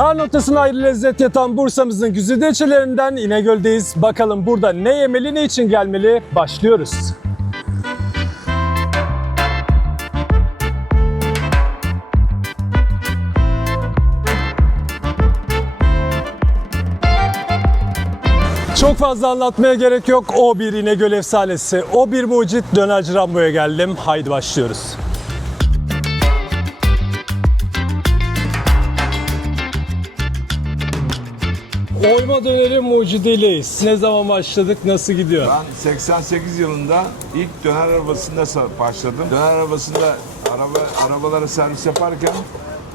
Her noktasına ayrı lezzet yatan Bursa'mızın güzide ilçelerinden İnegöl'deyiz. Bakalım burada ne yemeli, ne için gelmeli? Başlıyoruz. Çok fazla anlatmaya gerek yok. O bir İnegöl efsanesi. O bir mucit dönerci Rambo'ya geldim. Haydi başlıyoruz. Oyma döneri mucidiyleyiz. Ne zaman başladık, nasıl gidiyor? Ben 88 yılında ilk döner arabasında başladım. Döner arabasında araba arabalara servis yaparken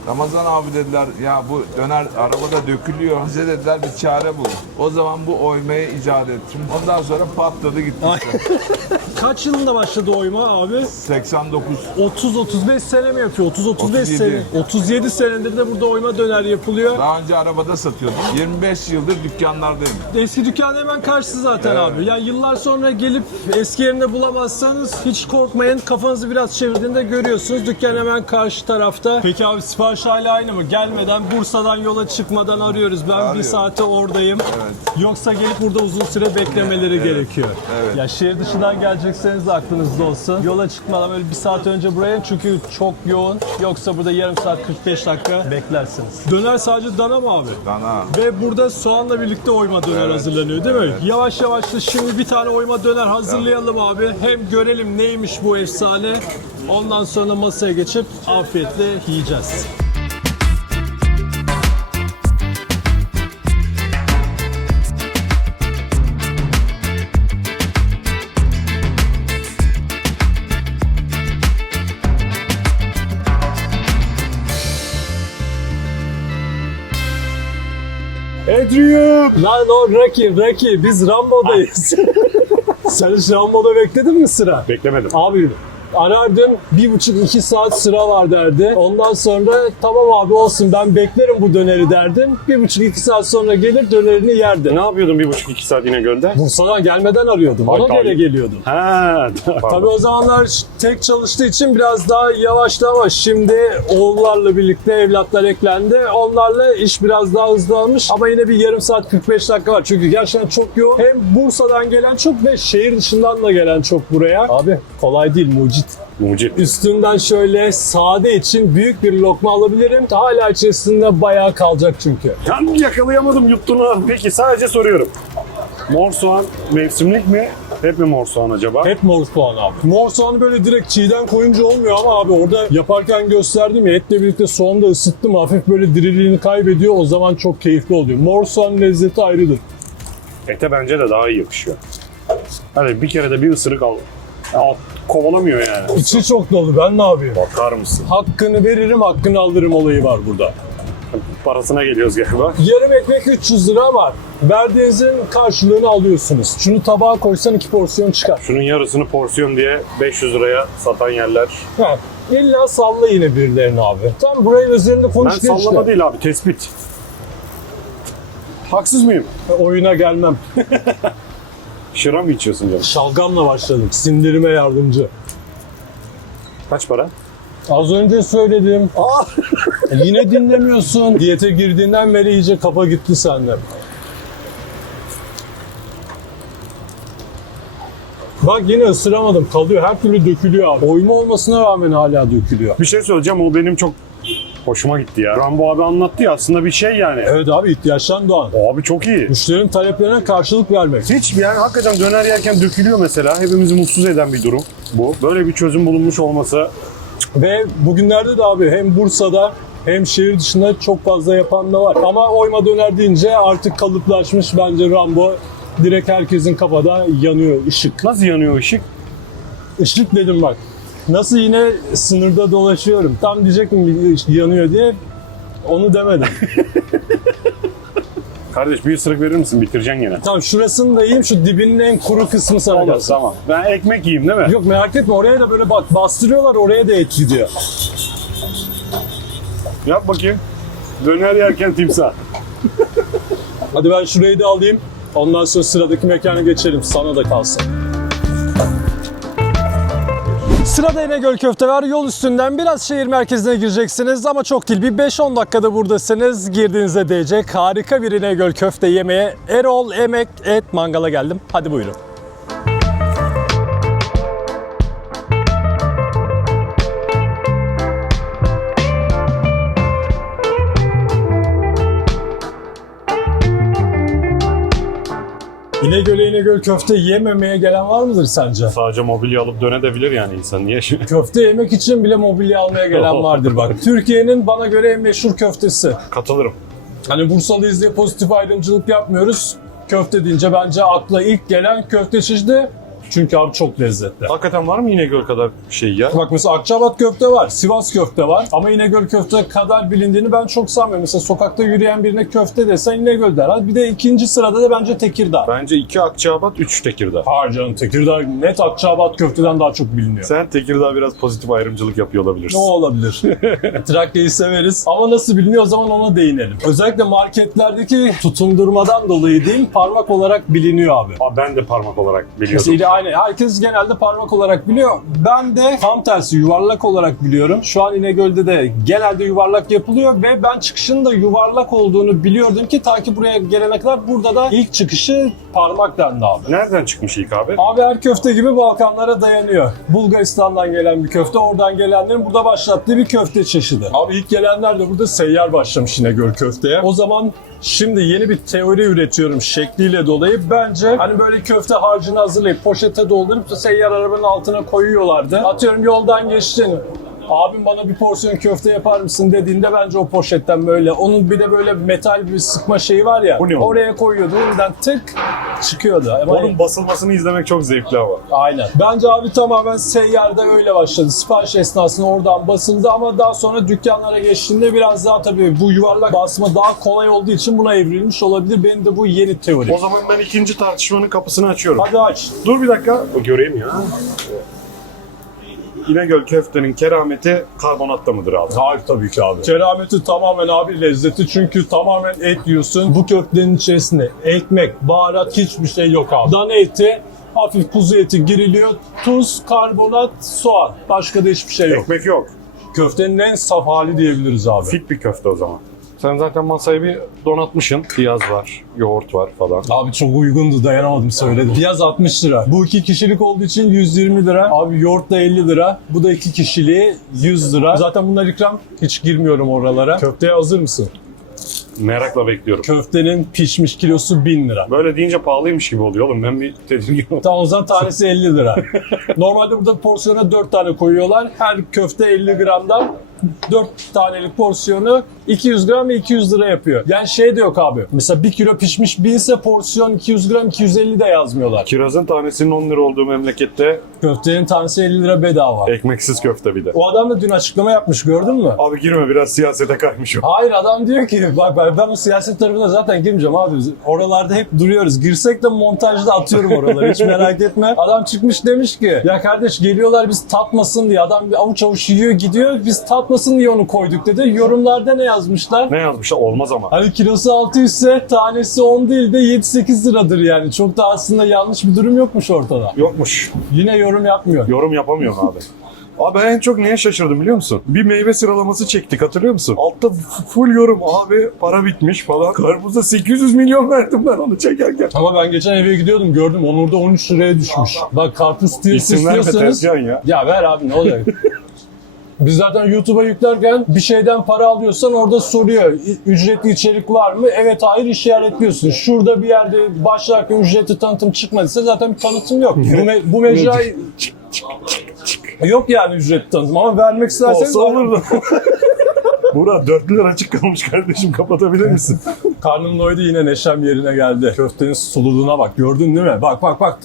Ramazan abi dediler ya bu döner arabada dökülüyor. Bize dediler bir çare bul. O zaman bu oymayı icat ettim. Ondan sonra patladı gitti. Ay. Kaç yılında başladı oyma abi? 89. 30-35 sene mi yapıyor? 30-35 37. sene. 37 senedir de burada oyma döner yapılıyor. Daha önce arabada satıyordum. 25 yıldır dükkanlardayım. Eski dükkan hemen karşısı zaten Evet. abi. Yani yıllar sonra gelip eski yerinde bulamazsanız hiç korkmayın. Kafanızı biraz çevirdiğinde görüyorsunuz. Dükkan hemen karşı tarafta. Peki abi sipariş hala aynı mı? Gelmeden Bursa'dan yola çıkmadan arıyoruz. Ben bir Arıyorum. saate oradayım. Evet. Yoksa gelip burada uzun süre beklemeleri gerekiyor. Evet. Ya şehir dışından gelecekseniz de aklınızda olsun. Yola çıkmadan böyle bir saat önce buraya çünkü çok yoğun. Yoksa burada yarım saat 45 dakika beklersiniz. Döner sadece dana mı abi? Dana. Ve burada soğanla birlikte oyma döner Evet. hazırlanıyor değil mi? Yavaş yavaş da şimdi bir tane oyma döner hazırlayalım abi. Hem görelim neymiş bu efsane. Ondan sonra masaya geçip afiyetle yiyeceğiz. Adrian! Lan o Rocky, Rocky. Biz Rambo'dayız. Sen hiç Rambo'da bekledin mi sıra? Beklemedim. Abi arardın bir buçuk iki saat sıra var derdi. Ondan sonra tamam abi olsun ben beklerim bu döneri derdin. Bir buçuk iki saat sonra gelir dönerini yerdin. Ne yapıyordun bir buçuk iki saat yine gölde? Bursa'dan gelmeden arıyordum. Ona göre geliyordum. Ha, Tabii o zamanlar tek çalıştığı için biraz daha yavaştı ama şimdi oğullarla birlikte evlatlar eklendi. Onlarla iş biraz daha hızlanmış ama yine bir yarım saat 45 dakika var. Çünkü gerçekten çok yoğun. Hem Bursa'dan gelen çok ve şehir dışından da gelen çok buraya. Abi kolay değil mucit. Mucit. Üstünden şöyle sade için büyük bir lokma alabilirim. Hala içerisinde bayağı kalacak çünkü. Tam yakalayamadım yuttun. Peki sadece soruyorum. Mor soğan mevsimlik mi? Hep mi mor soğan acaba? Hep mor soğan abi. Mor soğanı böyle direkt çiğden koyunca olmuyor ama abi orada yaparken gösterdim ya etle birlikte soğanı da ısıttım hafif böyle diriliğini kaybediyor o zaman çok keyifli oluyor. Mor soğan lezzeti ayrıdır. Ete bence de daha iyi yakışıyor. Hadi bir kere de bir ısırık al. al kovalamıyor yani. İçi çok dolu ben ne yapayım? Bakar mısın? Hakkını veririm hakkını alırım olayı var burada. Parasına geliyoruz galiba. Yarım ekmek 300 lira var. Verdiğinizin karşılığını alıyorsunuz. Şunu tabağa koysan iki porsiyon çıkar. Şunun yarısını porsiyon diye 500 liraya satan yerler. Ha, illa salla yine birilerini abi. Tam burayı üzerinde Ben konuş de. sallama değil abi tespit. Haksız mıyım? Oyuna gelmem. Şıra mı içiyorsun canım? Şalgamla başladım. Sindirime yardımcı. Kaç para? Az önce söyledim. Aa! Yine dinlemiyorsun. Diyete girdiğinden beri iyice kafa gitti sende. Bak yine ısıramadım. Kalıyor. Her türlü dökülüyor abi. Oyma olmasına rağmen hala dökülüyor. Bir şey söyleyeceğim o benim çok hoşuma gitti ya. Rambo abi anlattı ya aslında bir şey yani. Evet abi ihtiyaçtan doğan. Abi çok iyi. Müşterinin taleplerine karşılık vermek. Hiç yani hakikaten döner yerken dökülüyor mesela. Hepimizi mutsuz eden bir durum bu. Böyle bir çözüm bulunmuş olması Ve bugünlerde de abi hem Bursa'da hem şehir dışında çok fazla yapan da var. Ama oyma döner deyince artık kalıplaşmış bence Rambo. Direkt herkesin kafada yanıyor ışık. nasıl yanıyor ışık? Işık dedim bak. Nasıl yine sınırda dolaşıyorum. Tam diyecektim yanıyor diye. Onu demedim. Kardeş bir ısırık verir misin? Bitireceksin gene. tamam şurasını da yiyeyim. Şu dibinin en kuru kısmı sana Olur kalsın. tamam. Ben ekmek yiyeyim değil mi? Yok merak etme oraya da böyle bak bastırıyorlar oraya da et gidiyor. Yap bakayım. Döner yerken timsah. Hadi ben şurayı da alayım. Ondan sonra sıradaki mekana geçelim. Sana da kalsın. Sırada İnegöl köfte var. Yol üstünden biraz şehir merkezine gireceksiniz ama çok değil. Bir 5-10 dakikada buradasınız. Girdiğinizde değecek harika bir İnegöl köfte yemeye Erol Emek Et Mangal'a geldim. Hadi buyurun. İnegöl'e İnegöl köfte yememeye gelen var mıdır sence? Sadece mobilya alıp dönebilir yani insan. Niye şimdi? Köfte yemek için bile mobilya almaya gelen vardır bak. Türkiye'nin bana göre en meşhur köftesi. Katılırım. Hani Bursalıyız diye pozitif ayrımcılık yapmıyoruz. Köfte deyince bence akla ilk gelen köfte çeşidi. Çünkü abi çok lezzetli. Hakikaten var mı İnegöl kadar şey ya? Bak mesela Akçabat köfte var, Sivas köfte var ama İnegöl köfte kadar bilindiğini ben çok sanmıyorum. Mesela sokakta yürüyen birine köfte desen İnegöl der. Bir de ikinci sırada da bence Tekirdağ. Bence iki Akçabat, üç Tekirdağ. Hayır canım Tekirdağ net Akçabat köfteden daha çok biliniyor. Sen Tekirdağ biraz pozitif ayrımcılık yapıyor olabilirsin. Ne olabilir? Trakya'yı severiz ama nasıl biliniyor o zaman ona değinelim. Özellikle marketlerdeki tutundurmadan dolayı değil parmak olarak biliniyor abi. Aa, ben de parmak olarak biliyordum. Mesela aynı. Herkes genelde parmak olarak biliyor. Ben de tam tersi yuvarlak olarak biliyorum. Şu an İnegöl'de de genelde yuvarlak yapılıyor ve ben çıkışının da yuvarlak olduğunu biliyordum ki ta ki buraya gelene kadar burada da ilk çıkışı parmak dendi abi. Nereden çıkmış ilk abi? Abi her köfte gibi Balkanlara dayanıyor. Bulgaristan'dan gelen bir köfte, oradan gelenlerin burada başlattığı bir köfte çeşidi. Abi ilk gelenler de burada seyyar başlamış İnegöl köfteye. O zaman şimdi yeni bir teori üretiyorum şekliyle dolayı. Bence hani böyle köfte harcını hazırlayıp poşete doldurup da seyyar arabanın altına koyuyorlardı. Atıyorum yoldan geçtin. Abim bana bir porsiyon köfte yapar mısın dediğinde bence o poşetten böyle. Onun bir de böyle metal bir sıkma şeyi var ya. Bu ne oğlum? oraya koyuyordu. Ondan tık çıkıyordu. Ama Onun basılmasını izlemek çok zevkli ama. Aynen. Bence abi tamamen seyyarda öyle başladı. Sipariş esnasında oradan basıldı ama daha sonra dükkanlara geçtiğinde biraz daha tabii bu yuvarlak basma daha kolay olduğu için buna evrilmiş olabilir. Benim de bu yeni teori. O zaman ben ikinci tartışmanın kapısını açıyorum. Hadi aç. Dur bir dakika. Göreyim ya. İnegöl köftenin kerameti karbonatta mıdır abi? Hayır tabii ki abi. Kerameti tamamen abi lezzeti çünkü tamamen et yiyorsun. Bu köftenin içerisinde ekmek, baharat hiçbir şey yok abi. Dana eti, hafif kuzu eti giriliyor. Tuz, karbonat, soğan. Başka da hiçbir şey yok. Ekmek yok. Köftenin en saf hali diyebiliriz abi. Fit bir köfte o zaman. Sen zaten masayı bir donatmışsın. Piyaz var, yoğurt var falan. Abi çok uygundu dayanamadım söyledim. Piyaz 60 lira. Bu iki kişilik olduğu için 120 lira. Abi yoğurt da 50 lira. Bu da iki kişiliği 100 lira. Zaten bunlar ikram. Hiç girmiyorum oralara. Köfteye hazır mısın? Merakla bekliyorum. Köftenin pişmiş kilosu 1000 lira. Böyle deyince pahalıymış gibi oluyor oğlum. Ben bir tedirgin oldum. Tamam o zaman tanesi 50 lira. Normalde burada porsiyona 4 tane koyuyorlar. Her köfte 50 gramdan 4 tanelik porsiyonu 200 gram ve 200 lira yapıyor. Yani şey de yok abi. Mesela 1 kilo pişmiş 1000 ise porsiyon 200 gram 250 de yazmıyorlar. Kirazın tanesinin 10 lira olduğu memlekette Köftenin tanesi 50 lira bedava. ekmeksiz köfte bir de. O adam da dün açıklama yapmış gördün mü? Abi girme biraz siyasete kaymış o. Hayır adam diyor ki bak ben, ben o siyaset tarafına zaten girmeyeceğim abi. Oralarda hep duruyoruz. Girsek de montajda atıyorum oraları hiç merak etme. Adam çıkmış demiş ki ya kardeş geliyorlar biz tatmasın diye. Adam bir avuç avuç yiyor gidiyor. Biz tatmasın diye onu koyduk dedi. Yorumlarda ne yazmışlar? Ne yazmışlar? Olmaz ama. Hani kilosu 600 ise tanesi 10 değil de 7-8 liradır yani. Çok da aslında yanlış bir durum yokmuş ortada. Yokmuş. Yine yorum yapmıyor. Yorum yapamıyorum abi. Abi ben en çok neye şaşırdım biliyor musun? Bir meyve sıralaması çektik hatırlıyor musun? Altta full yorum abi para bitmiş falan. Karpuzda 800 milyon verdim ben onu çekerken. Ama ben geçen eve gidiyordum gördüm Onur'da 13 liraya düşmüş. Bak karpuz tüyesi İsim verme istiyorsanız... ya. Ya ver abi ne olacak? Biz zaten YouTube'a yüklerken bir şeyden para alıyorsan orada soruyor. "Ü- Ücretli içerik var mı? Evet hayır işaretliyorsun. Şurada bir yerde başlarken ücretli tanıtım çıkmadıysa zaten bir tanıtım yok. bu, me- bu mecra... yok yani ücretli tanıtım ama vermek isterseniz... Olsa olurdu. Burak 4 lira açık kalmış kardeşim kapatabilir misin? Karnım doydu yine neşem yerine geldi. Köftenin sululuğuna bak gördün değil mi? Bak bak bak.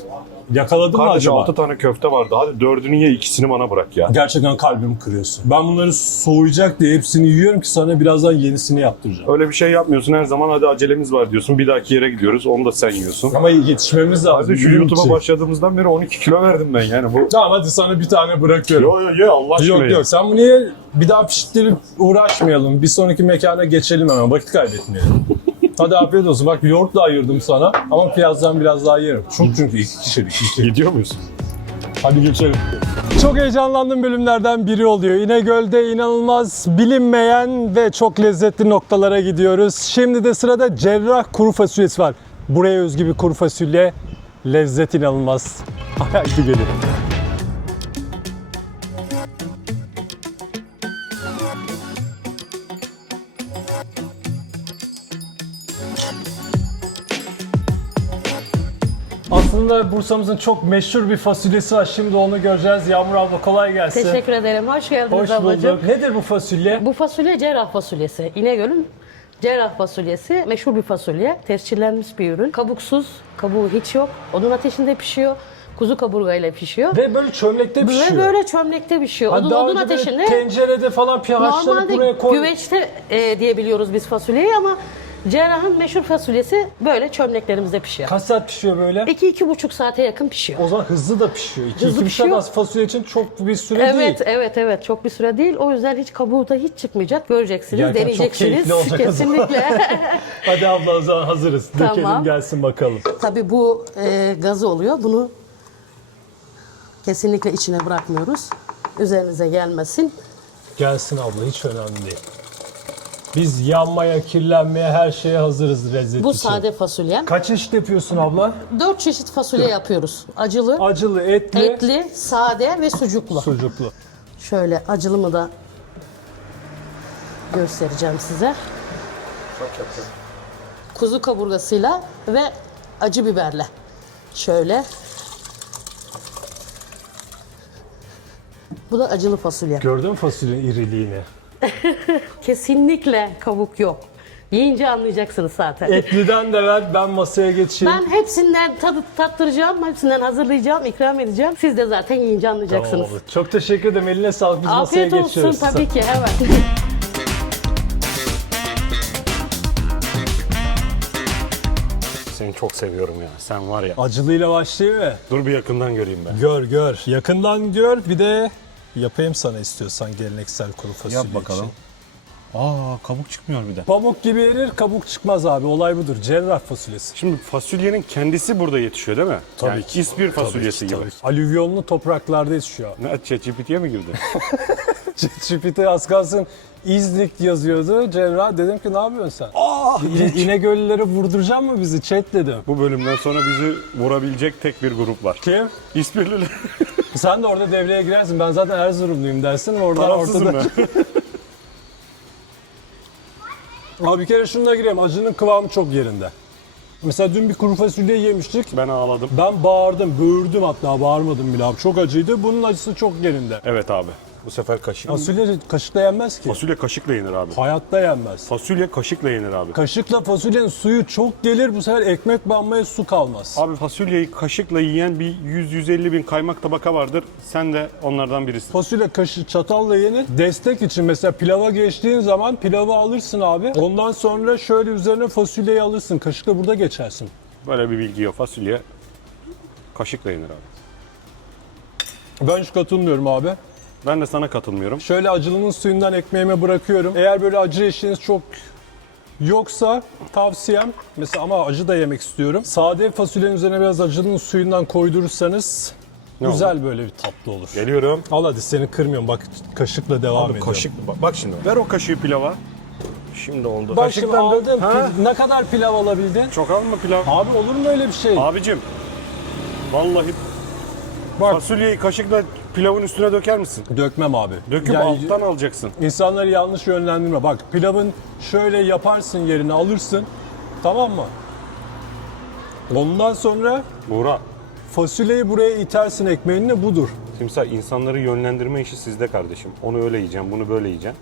Yakaladın mı Kardeş acaba? 6 tane köfte vardı. Hadi dördünü ye ikisini bana bırak ya. Gerçekten kalbimi kırıyorsun. Ben bunları soğuyacak diye hepsini yiyorum ki sana birazdan yenisini yaptıracağım. Öyle bir şey yapmıyorsun her zaman hadi acelemiz var diyorsun. Bir dahaki yere gidiyoruz onu da sen yiyorsun. Ama yetişmemiz lazım. Hadi şu YouTube'a başladığımızdan beri 12 kilo verdim ben yani bu. Tamam hadi sana bir tane bırakıyorum. Yo yo yo Allah aşkına. Yok ya. yok sen bunu ye bir daha pişirip uğraşmayalım. Bir sonraki mekana geçelim hemen vakit kaybetmeyelim. Hadi afiyet olsun. Bak yoğurt da ayırdım sana ama piyazdan biraz daha yerim. Çok çünkü iki kişilik iki. Gidiyor muyuz? Hadi geçelim. Çok heyecanlandığım bölümlerden biri oluyor. İnegöl'de inanılmaz bilinmeyen ve çok lezzetli noktalara gidiyoruz. Şimdi de sırada cerrah kuru fasulyesi var. Buraya özgü bir kuru fasulye. Lezzet inanılmaz. Haydi gelin. Aslında Bursa'mızın çok meşhur bir fasulyesi var. Şimdi onu göreceğiz. Yağmur abla kolay gelsin. Teşekkür ederim. Hoş geldiniz Hoş ablacığım. bulduk. Nedir bu fasulye? Bu fasulye cerrah fasulyesi. İnegöl'ün cerrah fasulyesi meşhur bir fasulye. Tescillenmiş bir ürün. Kabuksuz, kabuğu hiç yok. Odun ateşinde pişiyor. Kuzu kaburgayla pişiyor. Ve böyle çömlekte pişiyor. Ve böyle çömlekte pişiyor. Odun, daha odun önce böyle ateşinde. tencerede falan haşlanıp buraya Normalde koy. güveçte e, diyebiliyoruz biz fasulyeyi ama cerrahın meşhur fasulyesi böyle çömleklerimizde pişiyor. Kaç saat pişiyor böyle? 2-2,5 saate yakın pişiyor. O zaman hızlı da pişiyor. İki, Hızlı iki buçuk pişiyor. saat fasulye için çok bir süre Evet, değil. evet, evet. Çok bir süre değil. O yüzden hiç kabuğu da hiç çıkmayacak. Göreceksiniz, çok deneyeceksiniz. keyifli olacak. Kesinlikle. Hadi abla o zaman hazırız. Tamam. Dökelim gelsin bakalım. Tabii bu e, gazı oluyor. Bunu kesinlikle içine bırakmıyoruz. Üzerinize gelmesin. Gelsin abla hiç önemli değil. Biz yanmaya, kirlenmeye, her şeye hazırız lezzet Bu için. sade fasulye. Kaç çeşit yapıyorsun abla? Dört çeşit fasulye yapıyoruz. Acılı, Acılı, etli, etli, sade ve sucuklu. sucuklu. Şöyle acılımı da göstereceğim size. Kuzu kaburgasıyla ve acı biberle. Şöyle. Bu da acılı fasulye. Gördün mü fasulyenin iriliğini? Kesinlikle kabuk yok. Yiyince anlayacaksınız zaten. Etliden de ver ben masaya geçeyim. Ben hepsinden tadı tattıracağım, hepsinden hazırlayacağım, ikram edeceğim. Siz de zaten yiyince Tamam anlayacaksınız. abla. Çok teşekkür ederim. Eline sağlık. Biz Afiyet masaya olsun geçiyoruz. tabii ki, evet. Seni çok seviyorum ya. Sen var ya. Acılıyla başlayayım mı? Dur bir yakından göreyim ben. Gör gör. Yakından gör. Bir de yapayım sana istiyorsan geleneksel kuru fasulye Yap bakalım. için. Aa kabuk çıkmıyor bir de. Pamuk gibi erir, kabuk çıkmaz abi. Olay budur. Cerrah fasulyesi. Şimdi fasulyenin kendisi burada yetişiyor değil mi? Tabii yani ki. İspir fasulyesi Tabii ki, gibi. tabii. Alüvyonlu topraklarda yetişiyor. Ne ChatGPT'ye mi girdi? Çipite az kalsın İznik yazıyordu. Cerrah dedim ki ne yapıyorsun sen? İne, İnegöllülere vurduracak mı bizi? Chat dedim. Bu bölümden sonra bizi vurabilecek tek bir grup var. Kim? İspirliler. Sen de orada devreye girersin. Ben zaten Erzurumluyum dersin. Oradan Tarafsızım ortada. ben. Abi bir kere şununla gireyim. Acının kıvamı çok yerinde. Mesela dün bir kuru fasulye yemiştik. Ben ağladım. Ben bağırdım, böğürdüm hatta bağırmadım bile abi. Çok acıydı. Bunun acısı çok yerinde. Evet abi. Bu sefer kaşık. Fasulye kaşıkla yenmez ki. Fasulye kaşıkla yenir abi. Hayatta yenmez. Fasulye kaşıkla yenir abi. Kaşıkla fasulyenin suyu çok gelir. Bu sefer ekmek banmaya su kalmaz. Abi fasulyeyi kaşıkla yiyen bir 100-150 bin kaymak tabaka vardır. Sen de onlardan birisin. Fasulye kaşı çatalla yenir. Destek için mesela pilava geçtiğin zaman pilavı alırsın abi. Ondan sonra şöyle üzerine fasulyeyi alırsın. Kaşıkla burada geçersin. Böyle bir bilgi yok. Fasulye kaşıkla yenir abi. Ben hiç katılmıyorum abi. Ben de sana katılmıyorum. Şöyle acılının suyundan ekmeğime bırakıyorum. Eğer böyle acı eşiğiniz çok yoksa tavsiyem mesela ama acı da yemek istiyorum. Sade fasulyenin üzerine biraz acılının suyundan koydurursanız Ne güzel böyle bir tatlı olur. Geliyorum. Al hadi seni kırmıyorum bak kaşıkla devam Abi ediyorum. kaşık bak, bak şimdi. Ver o kaşığı pilava. Şimdi oldu. Bak şimdi Kaşıktan dök. aldım. Ha? Pi- Ne kadar pilav alabildin? Çok alma pilav. Abi olur mu öyle bir şey? Abicim. Vallahi Bak. fasulyeyi kaşıkla pilavın üstüne döker misin? Dökmem abi. Döküp Yani alttan alacaksın. İnsanları yanlış yönlendirme. Bak pilavın şöyle yaparsın yerine alırsın. Tamam mı? Ondan sonra Buğra. fasulyeyi buraya itersin ekmeğinle budur. Timsah insanları yönlendirme işi sizde kardeşim. Onu öyle yiyeceğim, bunu böyle yiyeceğim.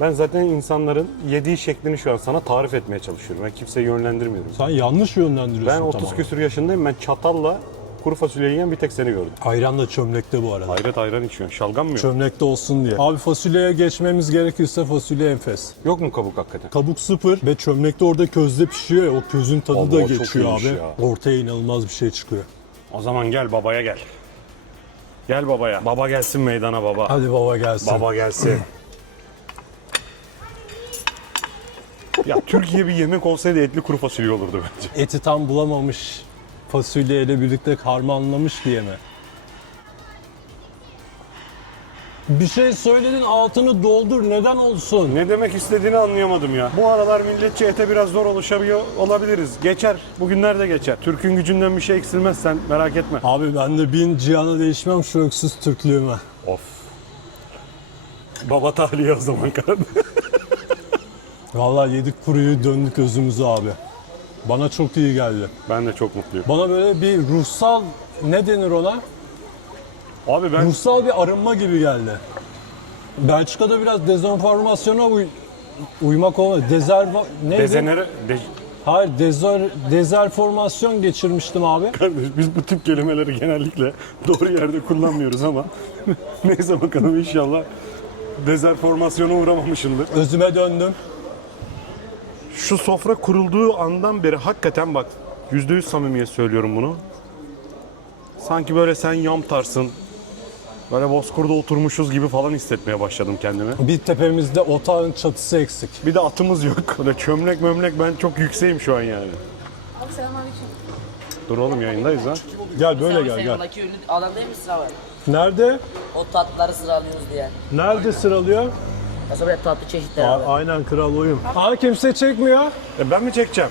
Ben zaten insanların yediği şeklini şu an sana tarif etmeye çalışıyorum. Ben kimseyi yönlendirmiyorum. Sen yanlış yönlendiriyorsun Ben 30 tamamen. küsur yaşındayım. Ben çatalla kuru fasulye yiyen bir tek seni gördüm. Ayran da çömlekte bu arada. Hayret ayran içiyorsun. Şalgam mı yok? Çömlekte olsun diye. Abi fasulyeye geçmemiz gerekirse fasulye enfes. Yok mu kabuk hakikaten? Kabuk sıfır ve çömlekte orada közde pişiyor ya o közün tadı Abi da o çok geçiyor iyiymiş abi. ya. Ortaya inanılmaz bir şey çıkıyor. O zaman gel babaya gel. Gel babaya. Baba gelsin meydana baba. Hadi baba gelsin. Baba gelsin. ya Türkiye bir yemek olsaydı etli kuru fasulye olurdu bence. Eti tam bulamamış fasulyeyle birlikte harmanlamış diye mi? Bir şey söyledin altını doldur neden olsun? Ne demek istediğini anlayamadım ya. Bu aralar milletçi ete biraz zor oluşabiliyor olabiliriz. Geçer. Bugünler de geçer. Türk'ün gücünden bir şey eksilmez sen merak etme. Abi ben de bin cihana değişmem şu öksüz Türklüğüme. Of. Baba tahliye o zaman kardeşim. Vallahi yedik kuruyu döndük özümüze abi. Bana çok iyi geldi. ben de çok mutluyum. Bana böyle bir ruhsal ne denir ona? Abi ben Ruhsal bir arınma gibi geldi. Belçika'da biraz dezenformasyona uy- uymak olmadı. Dezerva neydi? dezenere... De... Hayır, dezer dezerformasyon geçirmiştim abi. Kardeş biz bu tip kelimeleri genellikle doğru yerde kullanmıyoruz ama neyse bakalım inşallah dezerformasyona uğramamışımdır. Özüme döndüm. Şu sofra kurulduğu andan beri hakikaten bak yüzde yüz samimiyet söylüyorum bunu. Sanki böyle sen yamtarsın. Böyle bozkurda oturmuşuz gibi falan hissetmeye başladım kendimi. Bir tepemizde otağın çatısı eksik. Bir de atımız yok. Böyle çömlek mömlek ben çok yükseğim şu an yani. Abi selamünaleyküm. Dur oğlum yayındayız ha. Gel böyle gel gel. yanındaki ünlü adam değil mi sıra var? Nerede? O tatlıları sıralıyoruz diye. Nerede sıralıyor? Böyle tatlı çeşitleri A- var. aynen kral oyum. Aa kimse çekmiyor. E ben mi çekeceğim?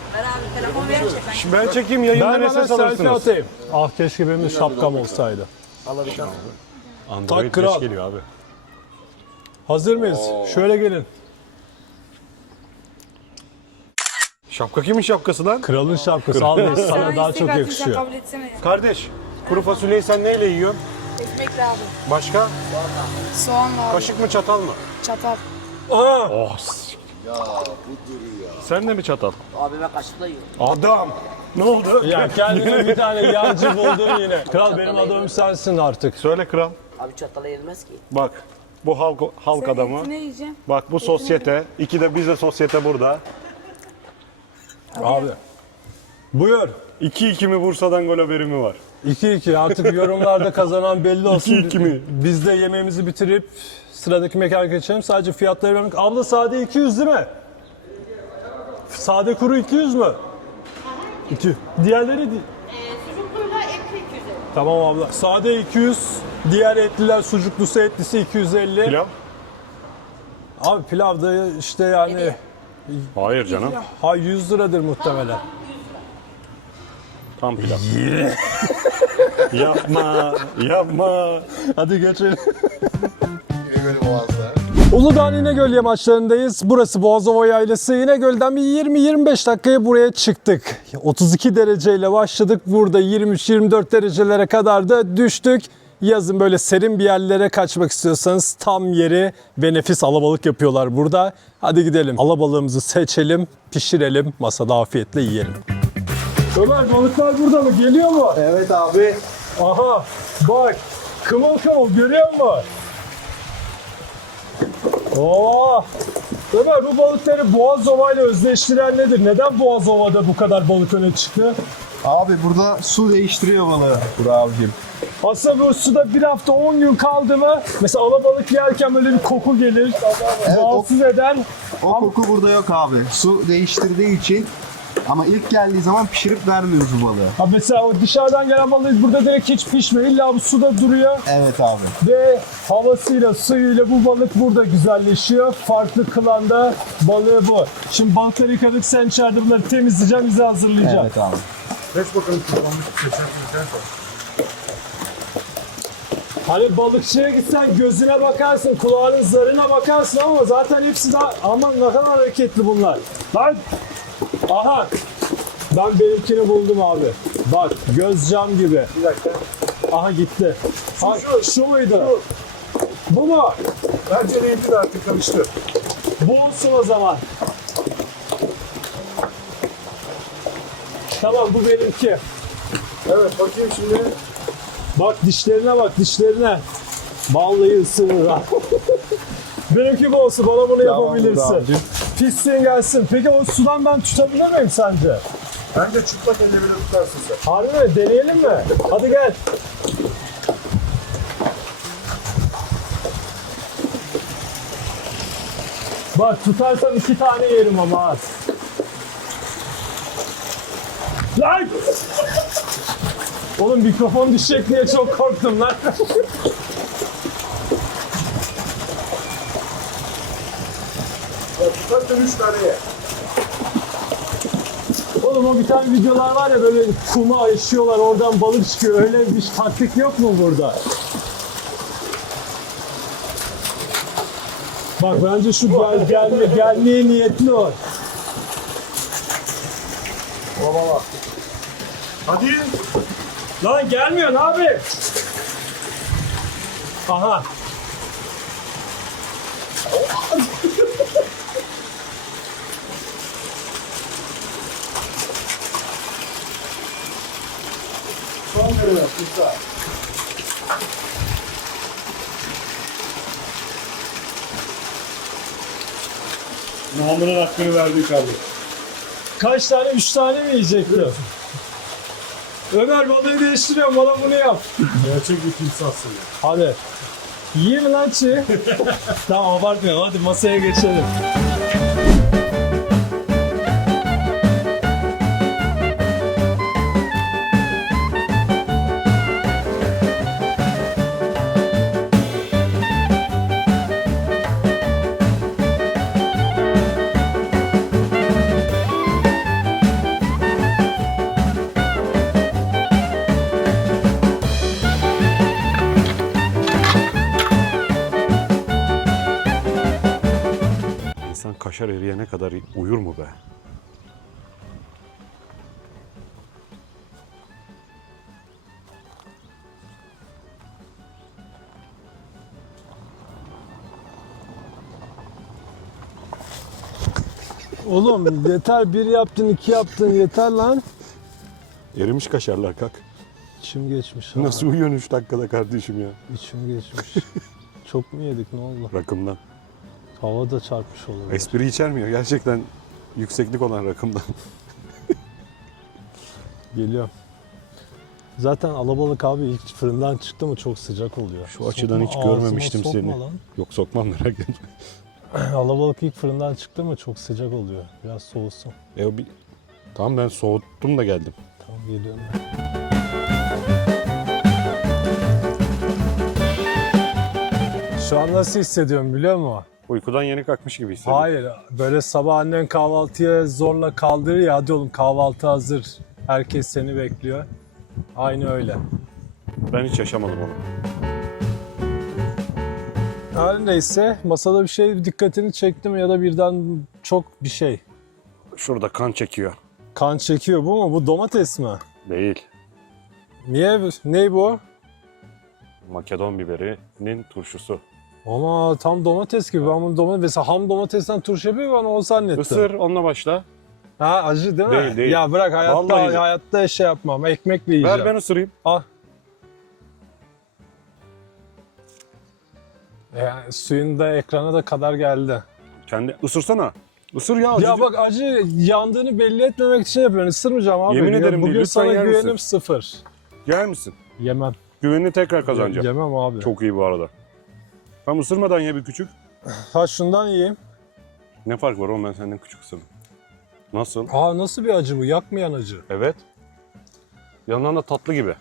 Telefon verir misin? Şimdi ben çekeyim yayından Ben ses selfie alırsınız. atayım. Ah keşke benim de şapkam olsaydı. Android Tak kral. geliyor abi. Hazır mıyız? Şöyle gelin. Şapka kimin şapkası lan? Kralın şapkası. Al Bey, sana daha çok yakışıyor. Kabul etsene ya. Kardeş, kuru fasulyeyi sen neyle yiyorsun? Ekmekle abi. Başka? Soğanla abi. Kaşık mı çatal mı? Çatal. Aa, Oh. Ya bu Sen de mi çatal? Abi ben kaşıkla yiyorum. Adam. Ne oldu? ya kendine bir tane yancı buldun yine. Kral benim adamım sensin artık. Söyle kral. Abi çatala yenilmez ki. Bak. Bu halk halk Sen adamı. etini yiyeceğim. Bak bu sosyete. İki de biz de sosyete burada. Abi. Buyur. 2-2 mi Bursa'dan gol haberi mi var? 2-2 artık yorumlarda kazanan belli olsun. 2-2 mi? Biz de yemeğimizi bitirip sıradaki mekana geçelim. Sadece fiyatları vermek. Abla sade 200 değil mi? Sade kuru 200 mü? 2. Diğerleri di- Sucukluyla etli 250. Tamam abla. Sade 200, diğer etliler sucuklusu etlisi 250. Pilav? Abi pilav da işte yani Hayır canım. ha 100 liradır muhtemelen. Tam pilav. yapma, yapma. Hadi geçelim. Uludağ İnegöl yamaçlarındayız. Burası Boğazova Yaylası. İnegöl'den bir 20-25 dakikaya buraya çıktık. 32 dereceyle başladık. Burada 23-24 derecelere kadar da düştük. Yazın böyle serin bir yerlere kaçmak istiyorsanız tam yeri ve nefis alabalık yapıyorlar burada. Hadi gidelim. Alabalığımızı seçelim, pişirelim, masada afiyetle yiyelim. Ömer balıklar burada mı? Geliyor mu? Evet abi. Aha bak kımıl kımıl görüyor musun? Oo. Ömer bu balıkları Boğazova ile özleştiren nedir? Neden Boğazova'da bu kadar balık öne çıktı? Abi burada su değiştiriyor balığı. Burak abicim. Aslında bu suda bir hafta 10 gün kaldı mı mesela alabalık yerken böyle bir koku gelir. rahatsız eden. O koku burada yok abi. Su değiştirdiği için ama ilk geldiği zaman pişirip vermiyoruz bu balığı. Ha mesela o dışarıdan gelen balık burada direkt hiç pişmiyor. İlla bu suda duruyor. Evet abi. Ve havasıyla, suyuyla bu balık burada güzelleşiyor. Farklı kılan da balığı bu. Şimdi balıkları yıkadık, sen içeride bunları temizleyeceğim, bize hazırlayacağım. Evet abi. Hani balıkçıya gitsen gözüne bakarsın, kulağının zarına bakarsın ama zaten hepsi daha... Aman ne kadar hareketli bunlar. Lan! Aha! Ben benimkini buldum abi. Bak göz cam gibi. Bir dakika. Aha gitti. Ha, şu, muydu? Bu mu? Bence değildi de artık karıştı. Bu olsun o zaman. Tamam bu benimki. Evet bakayım şimdi. Bak dişlerine bak dişlerine. Vallahi ısırır ha. benimki bu olsun bana bunu yapabilirsin. abicim. Pisliğin gelsin. Peki o sudan ben tutabilir miyim sence? Bence çıplak elle bile tutarsın sen. Harbi mi? Deneyelim mi? Hadi gel. Bak tutarsam iki tane yerim ama az. Lan! Oğlum mikrofon düşecek diye çok korktum lan. Zaten 3 tane ye. Oğlum o bir tane videolar var ya böyle kuma işiyorlar oradan balık çıkıyor. Öyle bir taktik yok mu burada? Bak bence şu gel, gelme, gelmeye niyetli o. Hadi. Lan gelmiyor abi. Aha. Usta. Namının hakkını verdik abi. Kaç tane? Üç tane mi yiyecekti? Ömer balığı değiştiriyorum bana bunu yap. Gerçek bir timsahsın ya. Hadi. Yiyeyim lan çiğ. tamam abartmayalım hadi masaya geçelim. Kadar uyur mu be? Oğlum yeter bir yaptın iki yaptın yeter lan. Erimiş kaşarlar kalk. İçim geçmiş. Nasıl uyuyorsun 3 dakikada kardeşim ya? İçim geçmiş. Çok mu yedik ne oldu? Rakımdan. Hava da çarpmış olur. Espri içermiyor. Gerçekten yükseklik olan rakımdan. Geliyor. Zaten alabalık abi ilk fırından çıktı mı çok sıcak oluyor. Şu açıdan hiç ağzıma görmemiştim sokma seni. Lan. Yok sokmam merak etme. Alabalık ilk fırından çıktı mı çok sıcak oluyor. Biraz soğusun. E o bir... Tamam ben soğuttum da geldim. Tamam geliyorum. Şu an nasıl hissediyorum biliyor musun? Uykudan yeni kalkmış gibi hissediyorum. Hayır. Böyle sabah annen kahvaltıya zorla kaldırır ya hadi oğlum kahvaltı hazır. Herkes seni bekliyor. Aynı öyle. Ben hiç yaşamadım onu. Her neyse masada bir şey dikkatini çekti mi ya da birden çok bir şey. Şurada kan çekiyor. Kan çekiyor bu mu? Bu domates mi? Değil. Niye? Ne bu? Makedon biberinin turşusu. Ama tam domates gibi. Ben bunu domates, mesela ham domatesten turşu yapıyor ben o zannettim. Isır onunla başla. Ha acı değil mi? Değil, değil. Ya bırak hayatta Vallahi hayatta şey yapmam. Ekmekle yiyeceğim. Ver ben ısırayım. Al. Yani suyun da ekrana da kadar geldi. Kendi ısırsana. Isır ya acı. Ya bak acı yandığını belli etmemek için yapıyorum. Isırmayacağım abi. Yemin Ya ederim Bugün değil, lütfen sana güvenim misin? sıfır. Yer misin? Yemem. Güvenini tekrar kazanacağım. Yemem abi. Çok iyi bu arada. Tam ısırmadan ye bir küçük. Ha şundan yiyeyim. Ne fark var oğlum ben senden küçük ısırdım. Nasıl? Aa nasıl bir acı bu? Yakmayan acı. Evet. Yandan da tatlı gibi.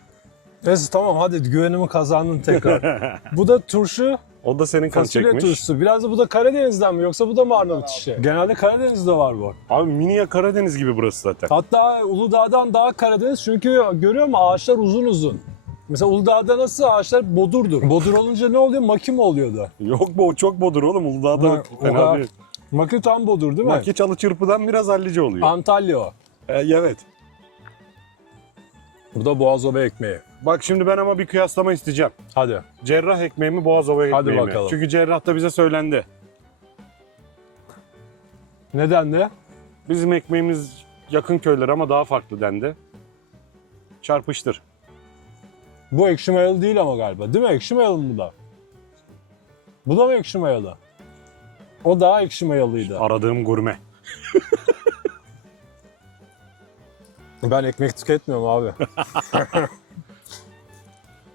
Neyse tamam hadi güvenimi kazandın tekrar. bu da turşu, O da senin kan fasulye çekmiş. turşusu. Biraz da bu da Karadeniz'den mi yoksa bu da mı Arnavut işi? Genelde Karadeniz'de var bu. Abi miniye Karadeniz gibi burası zaten. Hatta Uludağ'dan daha Karadeniz çünkü görüyor musun ağaçlar uzun uzun. Mesela Uludağ'da nasıl ağaçlar bodurdur. Bodur olunca ne oluyor? Maki mi oluyordu? Yok bu çok bodur oğlum. Uludağ'da Ha, fena değil. Maki tam bodur değil mi? Maki çalı çırpıdan biraz hallice oluyor. Antalya o. E, evet. Burada Boğazoba ekmeği. Bak şimdi ben ama bir kıyaslama isteyeceğim. Hadi. Cerrah ekmeği mi Boğazova ekmeği Hadi mi? bakalım. Çünkü cerrahta bize söylendi. Neden de? Bizim ekmeğimiz yakın köyler ama daha farklı dendi. Çarpıştır. Bu ekşi mayalı değil ama galiba. Değil mi? Ekşi mayalı mı bu da? Bu da mı ekşi mayalı? O daha ekşi mayalıydı. Aradığım gurme. Ben ekmek tüketmiyorum abi.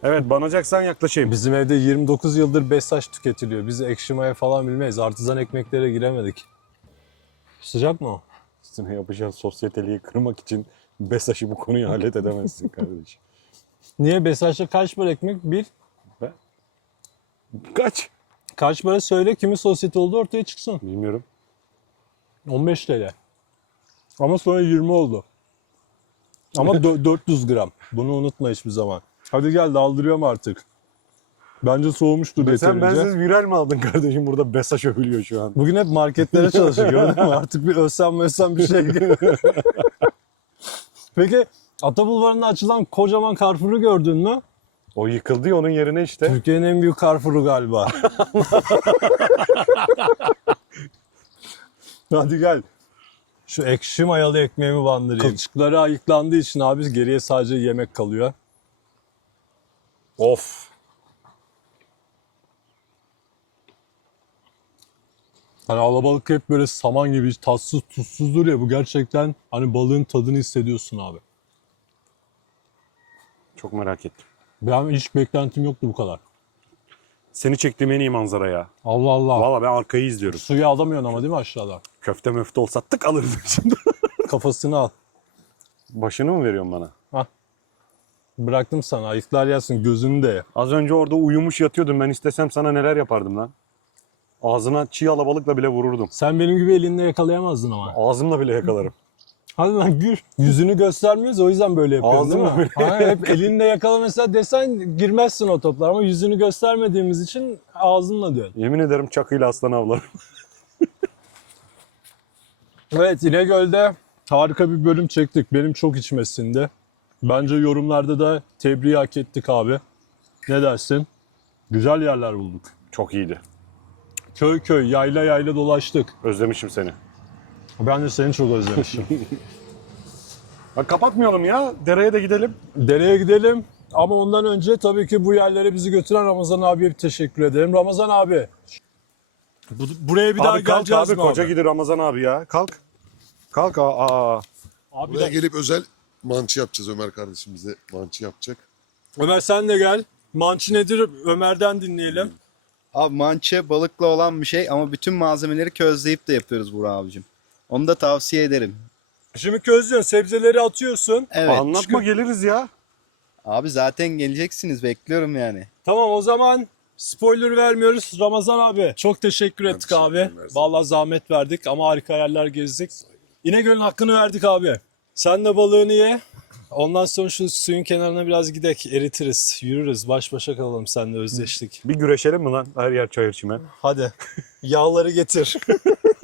Evet banacaksan yaklaşayım. Bizim evde 29 yıldır Besaç tüketiliyor. Biz ekşi maya falan bilmeyiz. Artizan ekmeklere giremedik. Sıcak mı o? Üstüne yapacağın sosyeteliği kırmak için Besaş'ı bu konuyu hallet edemezsin kardeşim. Niye Besaç'ta kaç para ekmek? Bir. Kaç? Kaç para söyle kimin sosyete olduğu ortaya çıksın. Bilmiyorum. 15 TL. Ama sonra 20 oldu. Ama dö- 400 gram. Bunu unutma hiçbir zaman. Hadi gel daldırıyorum artık. Bence soğumuştur Sen yeterince. bensiz viral mi aldın kardeşim? Burada Besaş övülüyor şu an. Bugün hep marketlere çalışıyor gördün mü? Artık bir ölsem ölsem bir şey. Peki Ata Bulvarı'nda açılan kocaman Carrefour'u gördün mü? O yıkıldı ya onun yerine işte. Türkiye'nin en büyük Carrefour'u galiba. Hadi gel. Şu ekşi mayalı ekmeğimi bandırayım. Kılçıkları ayıklandığı için abi geriye sadece yemek kalıyor. Of. Hani alabalık hep böyle saman gibi tatsız tuzsuzdur ya bu gerçekten hani balığın tadını hissediyorsun abi. Çok merak ettim. Ben hiç beklentim yoktu bu kadar. Seni çektiğim en iyi manzara ya. Allah Allah. Valla ben arkayı izliyorum. Suyu alamıyorsun ama değil mi aşağıdan? Köfte möfte olsa tık alırdım şimdi. Kafasını al. Başını mı veriyorsun bana? Bıraktım sana. Ayıklar yersin. Gözünü de ye. Az önce orada uyumuş yatıyordun. Ben istesem sana neler yapardım lan. Ağzına çiğ alabalıkla bile vururdum. Sen benim gibi elinle yakalayamazdın ama. Ağzımla bile yakalarım. Hadi lan gir. Yüzünü göstermiyoruz o yüzden böyle yapıyoruz değil Ağzımla mi? Ha, hep elinle yakala mesela desen girmezsin o toplar ama yüzünü göstermediğimiz için ağzınla diyorsun. Yemin ederim çakıyla aslan avlarım. Evet İnegöl'de harika bir bölüm çektik. Benim çok içmesinde. Bence yorumlarda da tebriği hak ettik abi. Ne dersin? Güzel yerler bulduk. Çok iyiydi. Köy köy, yayla yayla dolaştık. Özlemişim seni. Ben de seni çok özlemişim. Bak kapatmayalım ya. Dereye de gidelim. Dereye gidelim. Ama ondan önce tabii ki bu yerlere bizi götüren Ramazan abiye bir teşekkür ederim. Ramazan abi. Bu, buraya bir daha abi kalk geleceğiz abi mi koca abi? gidir Ramazan abi ya. Kalk. Kalk aa. aa. Abi Buraya de- gelip özel mançı yapacağız. Ömer kardeşim bize mançı yapacak. Ömer sen de gel. Mançı nedir Ömer'den dinleyelim. Abi mançe balıkla olan bir şey ama bütün malzemeleri közleyip de yapıyoruz Burak abicim. Onu da tavsiye ederim. Şimdi közlüyorsun, sebzeleri atıyorsun. Evet. Anlatma geliriz ya. Abi zaten geleceksiniz bekliyorum yani. Tamam o zaman spoiler vermiyoruz. Ramazan abi çok teşekkür ettik teşekkür abi. Vallahi zahmet verdik ama harika yerler gezdik. İnegöl'ün hakkını verdik abi. Sen de balığını ye. Ondan sonra şu suyun kenarına biraz gidek, eritiriz, yürürüz, baş başa kalalım seninle özleştik. Bir güreşelim mi lan? Her yer çayır çimen. Hadi yağları getir.